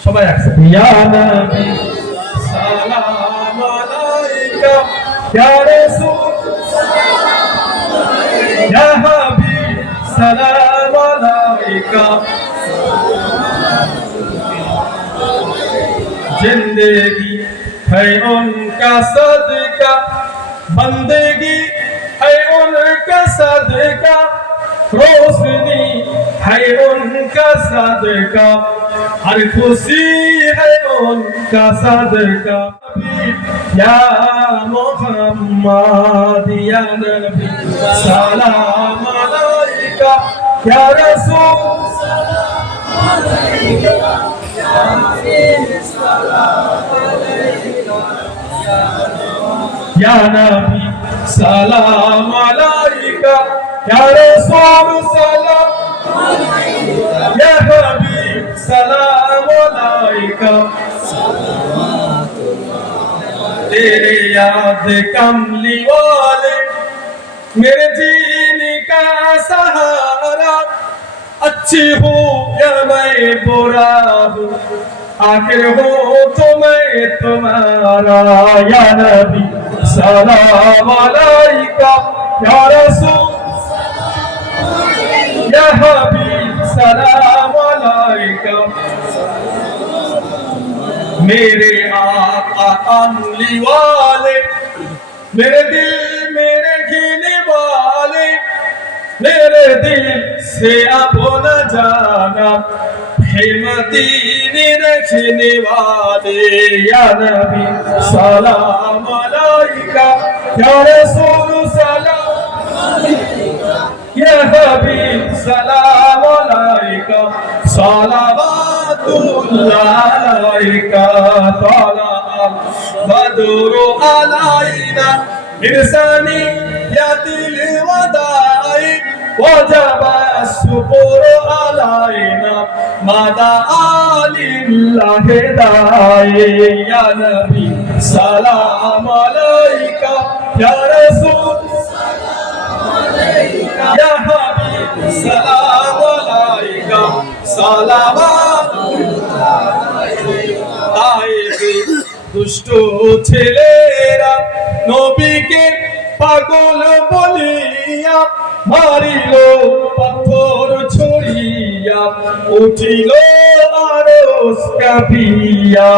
সবাই একসাথে ইয়া নবী সালাম আলাইকা ইয়া রাসূল ইয়া হাবিব সালাম আলাইকা जिंदगी है उनका सदका बंदगी है उनका सदका रोशनी है उनका सदका हर खुशी है उनका सदका या मोहम्मद या नबी सलाम अलैका या रसूल या नबी सलाम अलैका या रसूल सलाम يا حبيب سلام عليك تیرے یاد کملی والے میرے جینے کا سہارا اچھی ہوں یا میں برا ہوں آخر ہوں تو میں تمہارا یا نبی سلام علیکہ یا رسول یا حبیب السلام عليكم میرے آقا کملی والے میرے دل میرے گینے والے میرے دل سے اب نہ جانا ہمتی رکھنے والے یا نبی سلام علیکہ یا رسول سلام علیکہ يا حبيب سلام عليك صلوات الله عليك طلع البدر علينا من ثنيات الوداع وجب الشكر علينا مدى آل الله داعي يا نبي سلام عليك يا رسول দুষ্ট ছেলেরা নবীকে পাগল বলিয়া মারিল পাথর ছড়িয়া উঠিল আরস কাঁপিয়া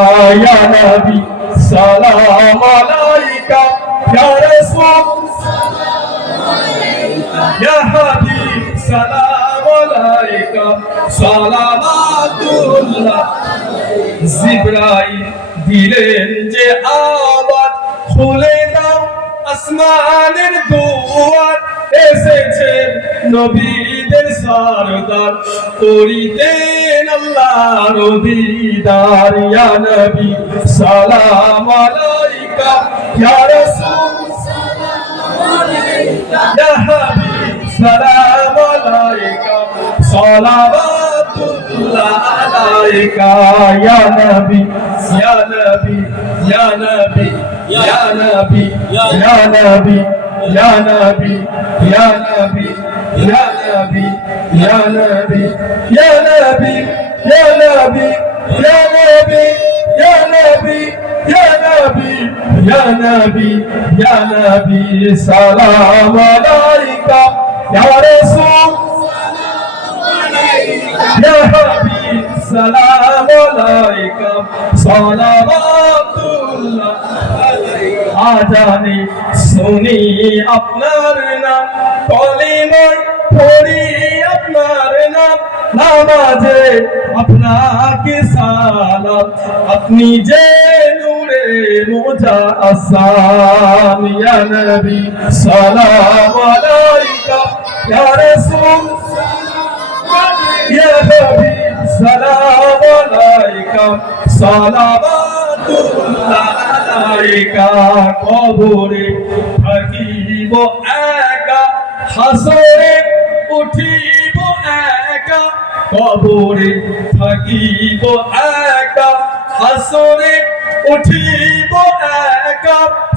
সালাম আলাইকা হাবিব, সালাম আলাইকা, সালামাতুল্লাহ। জিব্রাইল দিলেন যে আবার খুলে দাও আসমানের দুয়ার। এসেছেন নবীদের সরদার, করিতেন আল্লাহর দিদার। ইয়া নবী, সালাম আলাইকা, ইয়া রাসূল ইয়া হাবিব সালাম আলাইকা সালাওয়াতুল্লাহ আলাইকা ইয়া নবী ইয়া নবী ইয়া নবী ইয়া নবী ইয়া নবী ইয়া নবী ইয়া নবী ইয়া নবী ইয়া নবী ইয়া নবী ইয়া নবী ইয়া নবী ইয়া নবী ইয়া নবী ইয়া নবী ইয়া নবী সালাম আলাইকা ইয়া রাসূল يا حبيب سلام عليك صلوات الله আজানে শুনি আপনার নাম কলিমায় পড়ি আপনার নাম নামাজে আপনাকে সালাম আপনি যে নূরে মোজা আসান ইয়া নবী সালাম আলাইকা ইয়া রাসূল يا حبيب سلام عليك صلوات الله عليك কবরে থাকিব একা হাসরে উঠিব একা কবরে থাকিব একা হাসরে উঠিব একা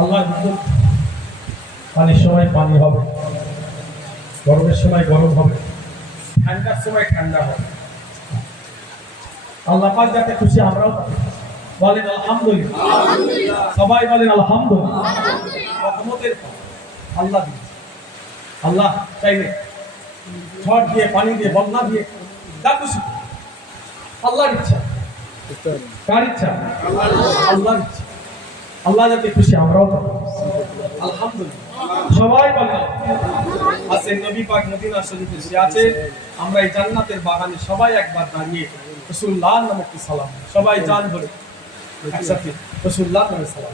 আল্লাহ পানির সময় পানি হবে, গরমের সময় গরম হবে, ঠান্ডার সময় ঠান্ডা হবে আল্লাহ যাতে খুশি আমরাও থাকি। বলেন আলহামদুলিল্লাহ। সবাই বলেন আলহামদুলিল্লাহ। রহমতের আল্লাহ দিয়েছে আল্লাহ চাইলে ঝড় দিয়ে পানি দিয়ে বন্যা দিয়ে যা খুশি আল্লাহর ইচ্ছা। কার ইচ্ছা? আল্লাহর ইচ্ছা। আল্লাহ যাতে খুশি আমরাও থাকি। আলহামদুলিল্লাহ। সবাই বলেন আছে নবী পাক মদিনা শরীফে সে আছে আমরা এই জান্নাতের বাগানে সবাই একবার দাঁড়িয়ে রাসূলুল্লাহ নামক সালাম সবাই জান ধরে। حسب رسول الله صلى الله عليه وسلم.